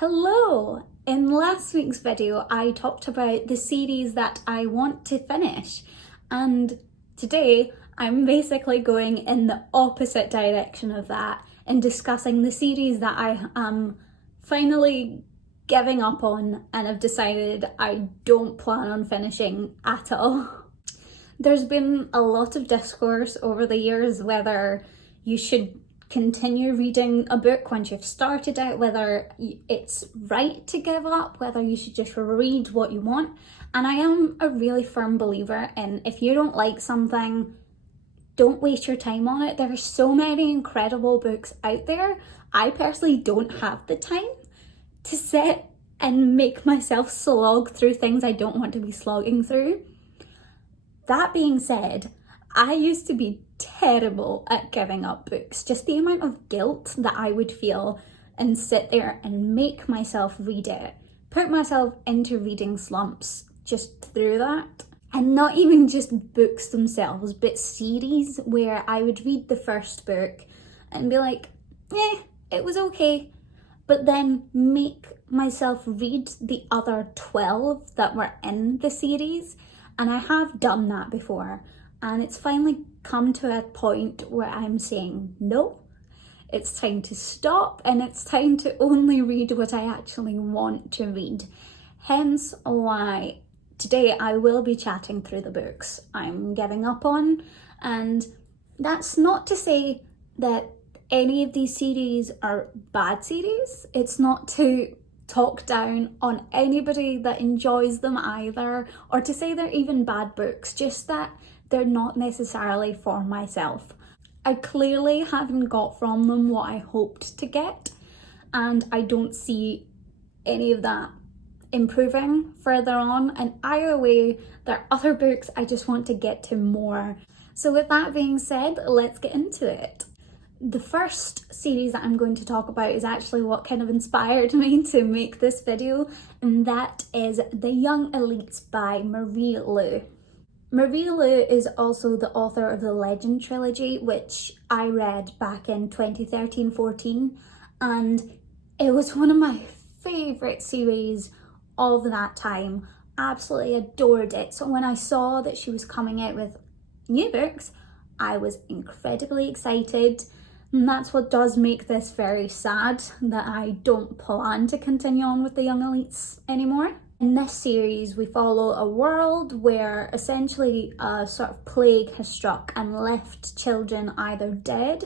Hello! In last week's video, I talked about the series that I want to finish, and today I'm basically going in the opposite direction of that and discussing the series that I am finally giving up on and have decided I don't plan on finishing at all. There's been a lot of discourse over the years whether you should continue reading a book once you've started it, whether it's right to give up, whether you should just read what you want. And I am a really firm believer in, if you don't like something, don't waste your time on it. There are so many incredible books out there. I personally don't have the time to sit and make myself slog through things I don't want to be slogging through. That being said, I used to be terrible at giving up books. Just the amount of guilt that I would feel and sit there and make myself read it, put myself into reading slumps just through that. And not even just books themselves, but series where I would read the first book and be like, it was okay. But then make myself read the other 12 that were in the series. And I have done that before. And it's finally come to a point where I'm saying, no, it's time to stop and it's time to only read what I actually want to read. Hence why today I will be chatting through the books I'm giving up on. And that's not to say that any of these series are bad series. It's not to talk down on anybody that enjoys them either, or to say they're even bad books, just that they're not necessarily for myself. I clearly haven't got from them what I hoped to get, and I don't see any of that improving further on. And either way, there are other books I just want to get to more. So with that being said, let's get into it. The first series that I'm going to talk about is actually what kind of inspired me to make this video, and that is The Young Elites by Marie Lu. Marie Lu is also the author of the Legend trilogy, which I read back in 2013-14, and it was one of my favourite series of that time. Absolutely adored it. So when I saw that she was coming out with new books, I was incredibly excited. And that's what does make this very sad, that I don't plan to continue on with The Young Elites anymore. In this series, we follow a world where essentially a sort of plague has struck and left children either dead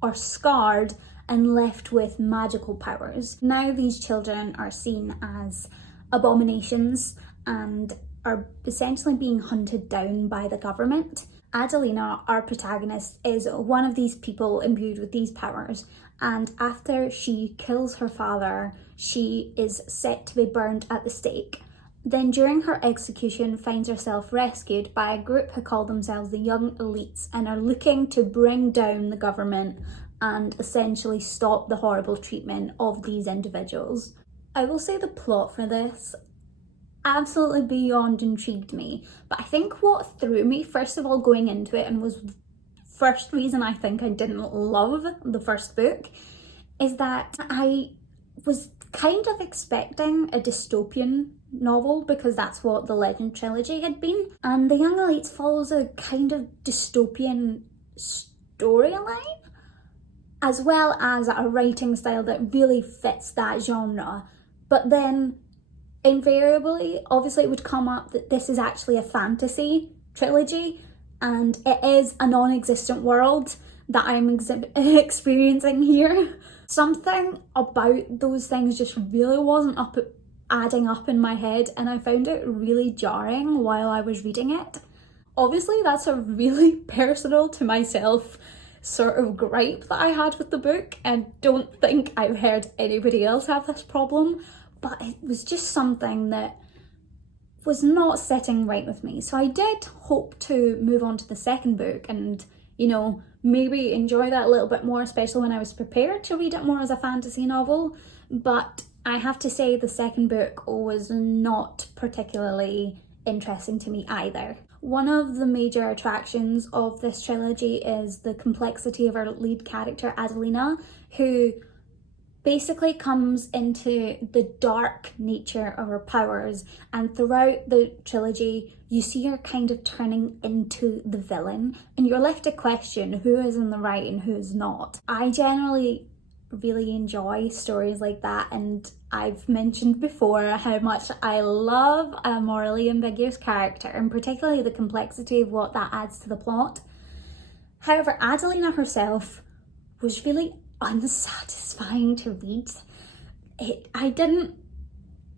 or scarred and left with magical powers. Now these children are seen as abominations and are essentially being hunted down by the government. Adelina, our protagonist, is one of these people imbued with these powers, and after she kills her father, she is set to be burned at the stake. Then during her execution finds herself rescued by a group who call themselves the Young Elites and are looking to bring down the government and essentially stop the horrible treatment of these individuals. I will say the plot for this absolutely beyond intrigued me, but I think what threw me, first of all, going into it, and was the first reason I think I didn't love the first book, is that I was kind of expecting a dystopian novel, because that's what the Legend trilogy had been, and The Young Elites follows a kind of dystopian storyline, as well as a writing style that really fits that genre. But then invariably, obviously, it would come up that this is actually a fantasy trilogy, and it is a non-existent world that I'm experiencing here. Something about those things just really wasn't adding up in my head, and I found it really jarring while I was reading it. Obviously, that's a really personal to myself sort of gripe that I had with the book, and don't think I've heard anybody else have this problem. But it was just something that was not sitting right with me. So I did hope to move on to the second book and, maybe enjoy that a little bit more, especially when I was prepared to read it more as a fantasy novel. But I have to say the second book was not particularly interesting to me either. One of the major attractions of this trilogy is the complexity of our lead character, Adelina, who basically comes into the dark nature of her powers, and throughout the trilogy you see her kind of turning into the villain, and you're left to question who is in the right and who is not. I generally really enjoy stories like that, and I've mentioned before how much I love a morally ambiguous character, and particularly the complexity of what that adds to the plot. However, Adelina herself was really unsatisfying to read. I didn't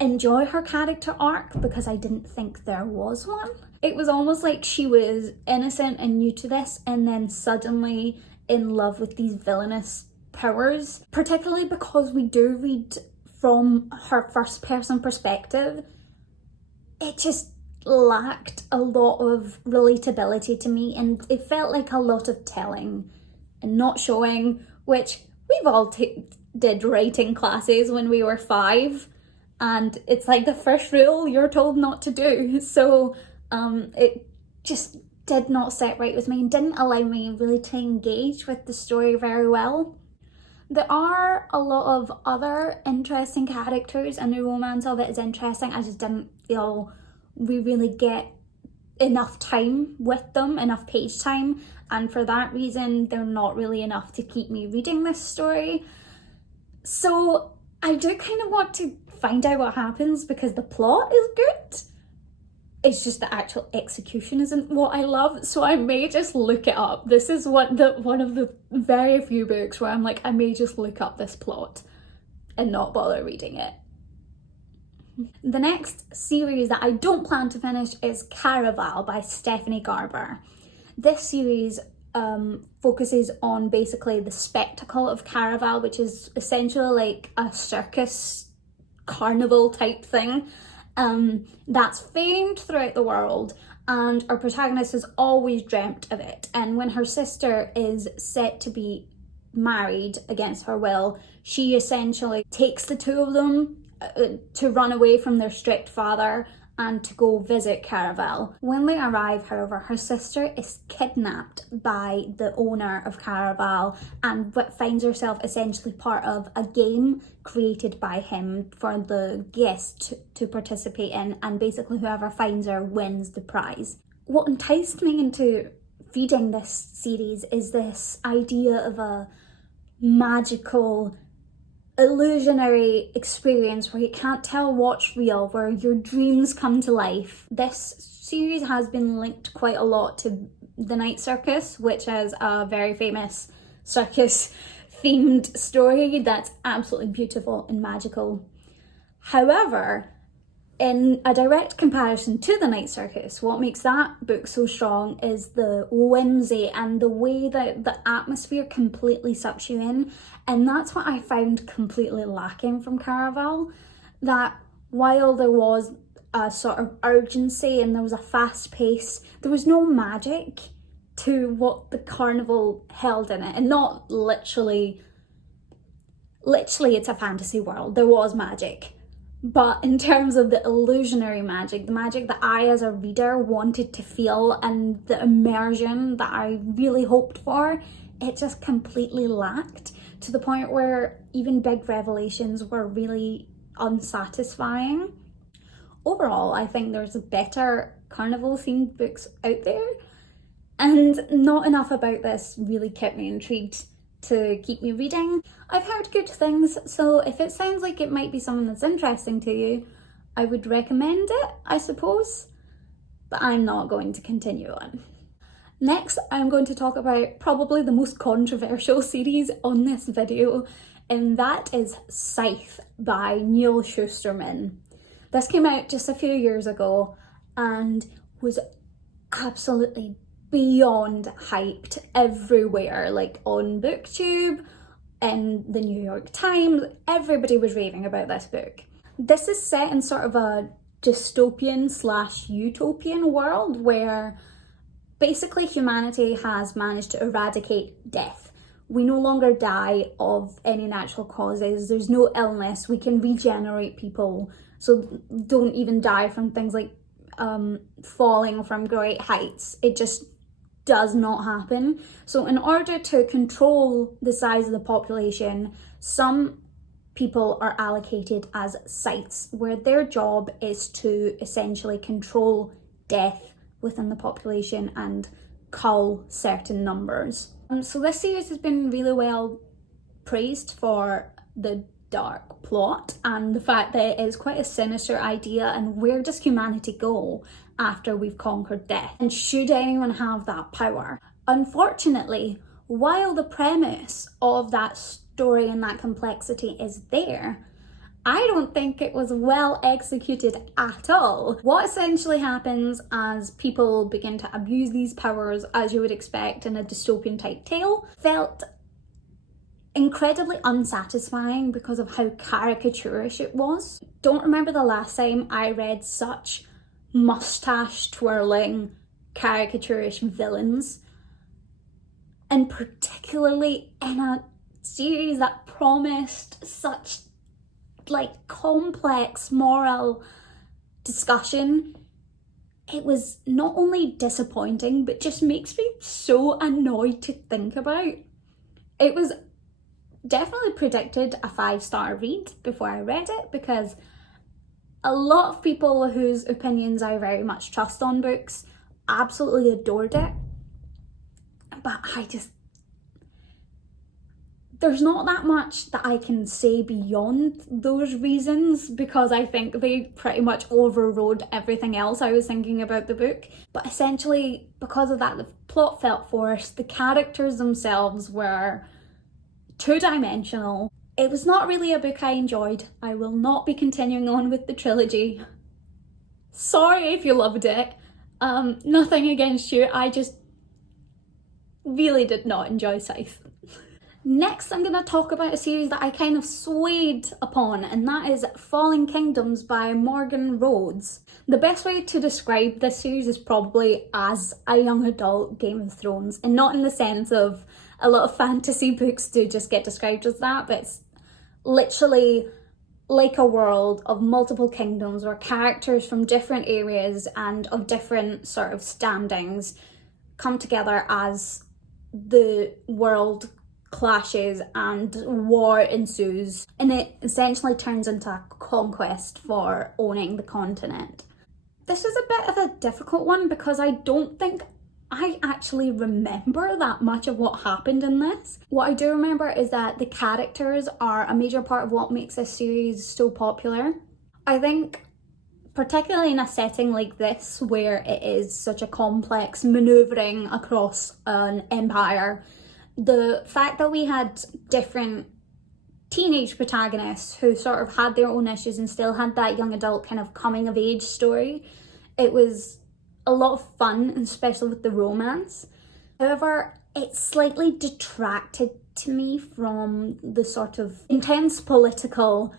enjoy her character arc because I didn't think there was one. It was almost like she was innocent and new to this, and then suddenly in love with these villainous powers, particularly because we do read from her first person perspective. It just lacked a lot of relatability to me, and it felt like a lot of telling and not showing, which we've all did writing classes when we were 5, and it's like the first rule you're told not to do. So it just did not sit right with me and didn't allow me really to engage with the story very well. There are a lot of other interesting characters, and the romance of it is interesting. I just didn't feel we really get enough time with them, enough page time, and for that reason they're not really enough to keep me reading this story. So I do kind of want to find out what happens because the plot is good. It's just the actual execution isn't what I love, so I may just look it up. This is one of the very few books where I'm like, I may just look up this plot and not bother reading it. The next series that I don't plan to finish is Caraval by Stephanie Garber. This series focuses on basically the spectacle of Caraval, which is essentially like a circus carnival type thing. That's famed throughout the world, and our protagonist has always dreamt of it. And when her sister is set to be married against her will, she essentially takes the two of them to run away from their strict father and to go visit Caraval. When they arrive, however, her sister is kidnapped by the owner of Caraval and finds herself essentially part of a game created by him for the guests to participate in, and basically whoever finds her wins the prize. What enticed me into reading this series is this idea of a magical illusionary experience where you can't tell what's real, where your dreams come to life. This series has been linked quite a lot to The Night Circus, which is a very famous circus themed story that's absolutely beautiful and magical. However, in a direct comparison to The Night Circus, what makes that book so strong is the whimsy and the way that the atmosphere completely sucks you in. And that's what I found completely lacking from Caraval. That while there was a sort of urgency and there was a fast pace, there was no magic to what the carnival held in it. And not literally it's a fantasy world. There was magic. But in terms of the illusionary magic, the magic that I as a reader wanted to feel and the immersion that I really hoped for, it just completely lacked, to the point where even big revelations were really unsatisfying. Overall, I think there's better carnival themed books out there, and not enough about this really kept me intrigued to keep me reading. I've heard good things, so if it sounds like it might be something that's interesting to you, I would recommend it, I suppose, but I'm not going to continue on. Next, I'm going to talk about probably the most controversial series on this video, and that is Scythe by Neil Shusterman. This came out just a few years ago and was absolutely beyond hyped everywhere, like on BookTube and the New York Times. Everybody was raving about this book. This is set in sort of a dystopian / utopian world where basically humanity has managed to eradicate death. We no longer die of any natural causes. There's no illness. We can regenerate people, so don't even die from things like falling from great heights. It just does not happen. So in order to control the size of the population, some people are allocated as scythes, where their job is to essentially control death within the population and cull certain numbers. So this series has been really well praised for the dark plot and the fact that it is quite a sinister idea, and where does humanity go after we've conquered death, and should anyone have that power? Unfortunately, while the premise of that story and that complexity is there, I don't think it was well executed at all. What essentially happens as people begin to abuse these powers, as you would expect in a dystopian type tale, felt incredibly unsatisfying because of how caricaturish it was. Don't remember the last time I read such mustache twirling caricaturish villains, and particularly in a series that promised such complex moral discussion. It was not only disappointing, but just makes me so annoyed to think about. It was definitely predicted a 5-star read before I read it, because a lot of people whose opinions I very much trust on books absolutely adored it. But there's not that much that I can say beyond those reasons, because I think they pretty much overrode everything else I was thinking about the book. But essentially, because of that, the plot felt forced, the characters themselves were two-dimensional. It was not really a book I enjoyed. I will not be continuing on with the trilogy. Sorry if you loved it. Nothing against you, I just really did not enjoy Scythe. Next, I'm going to talk about a series that I kind of swayed upon, and that is Falling Kingdoms by Morgan Rhodes. The best way to describe this series is probably as a young adult Game of Thrones, and not in the sense of a lot of fantasy books do just get described as that, but it's literally like a world of multiple kingdoms where characters from different areas and of different sort of standings come together as the world clashes and war ensues, and it essentially turns into a conquest for owning the continent. This was a bit of a difficult one because I don't think I actually remember that much of what happened in this. What I do remember is that the characters are a major part of what makes this series so popular. I think particularly in a setting like this, where it is such a complex manoeuvring across an empire, the fact that we had different teenage protagonists who sort of had their own issues and still had that young adult kind of coming of age story, it was a lot of fun, especially with the romance. However, it slightly detracted to me from the sort of intense political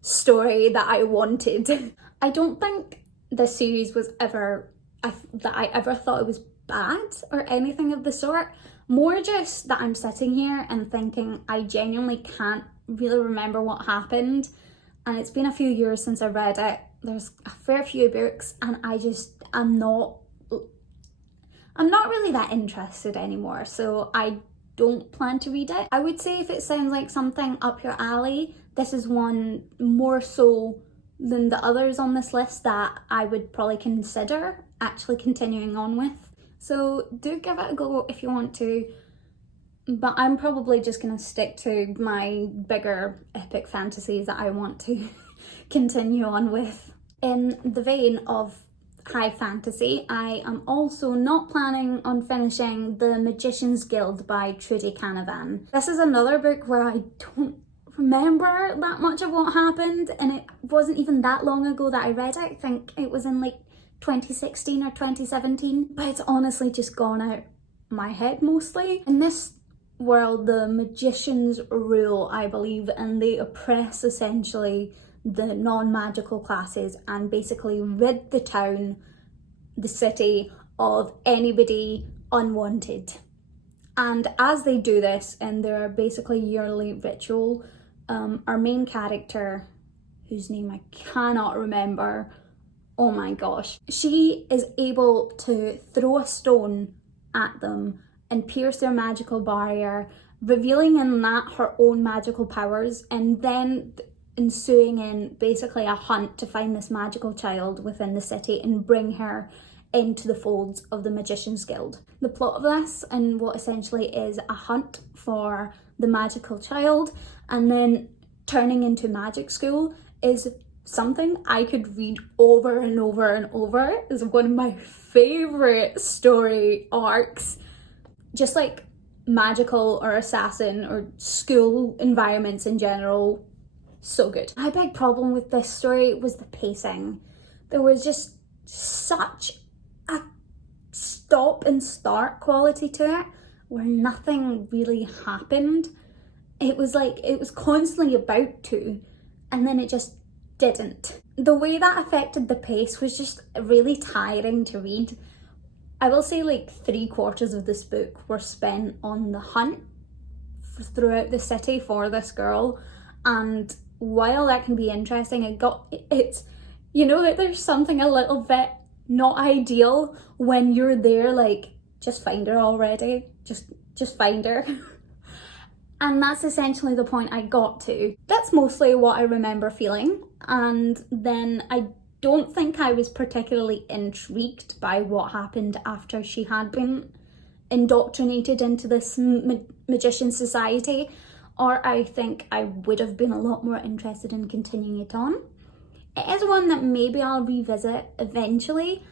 story that I wanted. I don't think this series was ever, that I ever thought it was bad or anything of the sort. More just that I'm sitting here and thinking I genuinely can't really remember what happened, and it's been a few years since I read it. There's a fair few books, and I'm not really that interested anymore, so I don't plan to read it. I would say if it sounds like something up your alley, this is one more so than the others on this list that I would probably consider actually continuing on with. So do give it a go if you want to, but I'm probably just going to stick to my bigger epic fantasies that I want to continue on with. In the vein of high fantasy, I am also not planning on finishing The Magician's Guild by Trudy Canavan. This is another book where I don't remember that much of what happened, and it wasn't even that long ago that I read it. I think it was in like 2016 or 2017, but it's honestly just gone out my head mostly. In this world, the magicians rule, I believe, and they oppress essentially the non-magical classes and basically rid the town, the city, of anybody unwanted. And as they do this in their basically yearly ritual, our main character, whose name I cannot remember, oh my gosh, she is able to throw a stone at them and pierce their magical barrier revealing in that her own magical powers, and then ensuing in basically a hunt to find this magical child within the city and bring her into the folds of the Magician's Guild. The plot of this, and what essentially is a hunt for the magical child and then turning into magic school, is something I could read over and over and over. Is one of my favourite story arcs. Just like magical or assassin or school environments in general, so good. My big problem with this story was the pacing. There was just such a stop and start quality to it where nothing really happened. It was like it was constantly about to, and then it just didn't. The way that affected the pace was just really tiring to read. I will say like 3/4 of this book were spent on the hunt throughout the city for this girl, and while that can be interesting, it's you know that there's something a little bit not ideal when you're there like, just find her already, just find her. And that's essentially the point I got to. That's mostly what I remember feeling, and then I don't think I was particularly intrigued by what happened after she had been indoctrinated into this magician society, or I think I would have been a lot more interested in continuing it on. It is one that maybe I'll revisit eventually.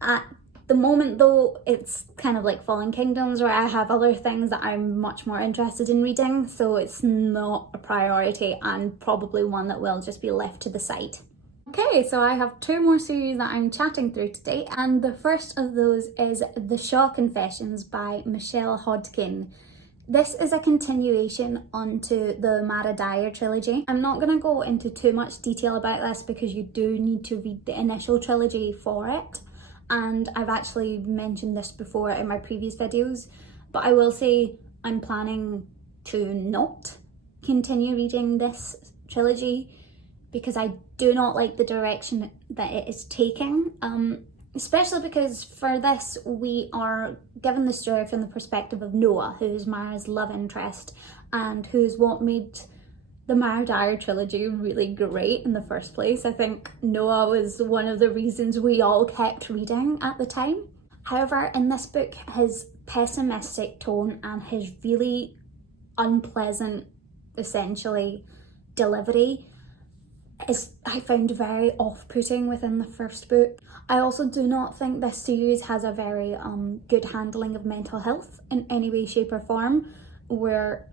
At the moment though, it's kind of like Fallen Kingdoms, where I have other things that I'm much more interested in reading, so it's not a priority and probably one that will just be left to the side. Okay, so I have 2 more series that I'm chatting through today, and the first of those is The Shaw Confessions by Michelle Hodkin. This is a continuation onto the Mara Dyer trilogy. I'm not going to go into too much detail about this because you do need to read the initial trilogy for it, and I've actually mentioned this before in my previous videos, but I will say I'm planning to not continue reading this trilogy because I do not like the direction that it is taking, especially because for this we are given the story from the perspective of Noah, who's Mara's love interest and who's what made the Mara Dyer trilogy really great in the first place. I think Noah was one of the reasons we all kept reading at the time. However, in this book, his pessimistic tone and his really unpleasant, essentially, delivery is, I found, very off-putting within the first book. I also do not think this series has a very good handling of mental health in any way, shape or form, where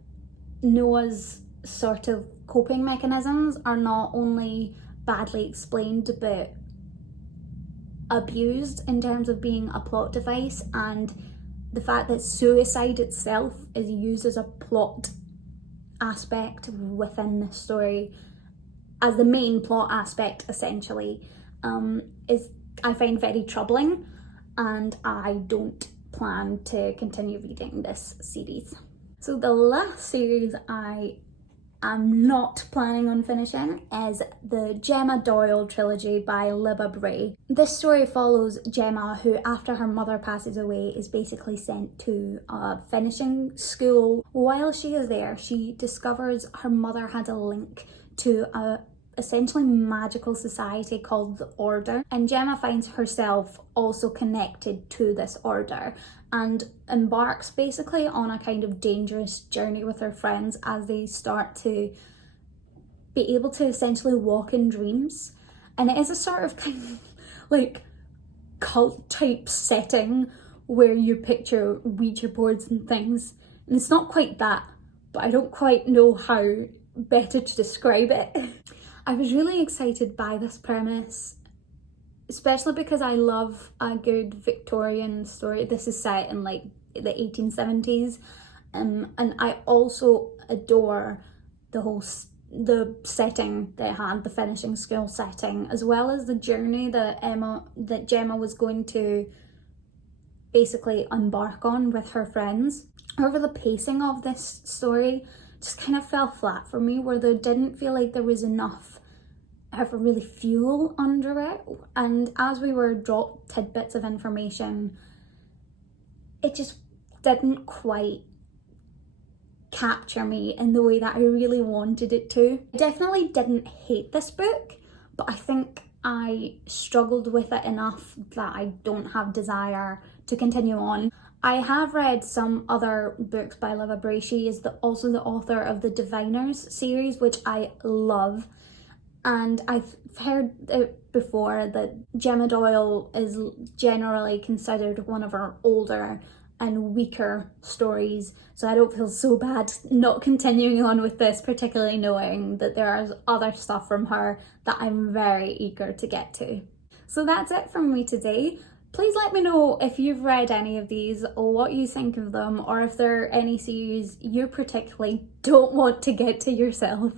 Noah's sort of coping mechanisms are not only badly explained but abused in terms of being a plot device, and the fact that suicide itself is used as a plot aspect within the story as the main plot aspect essentially is, I find, very troubling, and I don't plan to continue reading this series. So the last series I am not planning on finishing is the Gemma Doyle trilogy by Libba Bray. This story follows Gemma, who after her mother passes away is basically sent to a finishing school. While she is there, she discovers her mother had a link to a essentially magical society called the Order, and Gemma finds herself also connected to this order and embarks basically on a kind of dangerous journey with her friends as they start to be able to essentially walk in dreams. And it is a sort of kind of like cult type setting where you picture Ouija boards and things, and it's not quite that, but I don't quite know how better to describe it. I was really excited by this premise, especially because I love a good Victorian story. This is set in like the 1870s, and I also adore the setting they had, the finishing school setting, as well as the journey that Gemma was going to basically embark on with her friends. However, the pacing of this story just kind of fell flat for me, where there didn't feel like there was enough ever really fuel under it, and as we were dropped tidbits of information, it just didn't quite capture me in the way that I really wanted it to. I definitely didn't hate this book, but I think I struggled with it enough that I don't have desire to continue on. I have read some other books by Liv Bray. She is also the author of the Diviners series, which I love. And I've heard it before that Gemma Doyle is generally considered one of her older and weaker stories, so I don't feel so bad not continuing on with this, particularly knowing that there is other stuff from her that I'm very eager to get to. So that's it from me today. Please let me know if you've read any of these or what you think of them, or if there are any series you particularly don't want to get to yourself.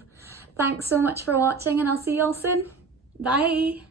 Thanks so much for watching, and I'll see you all soon. Bye!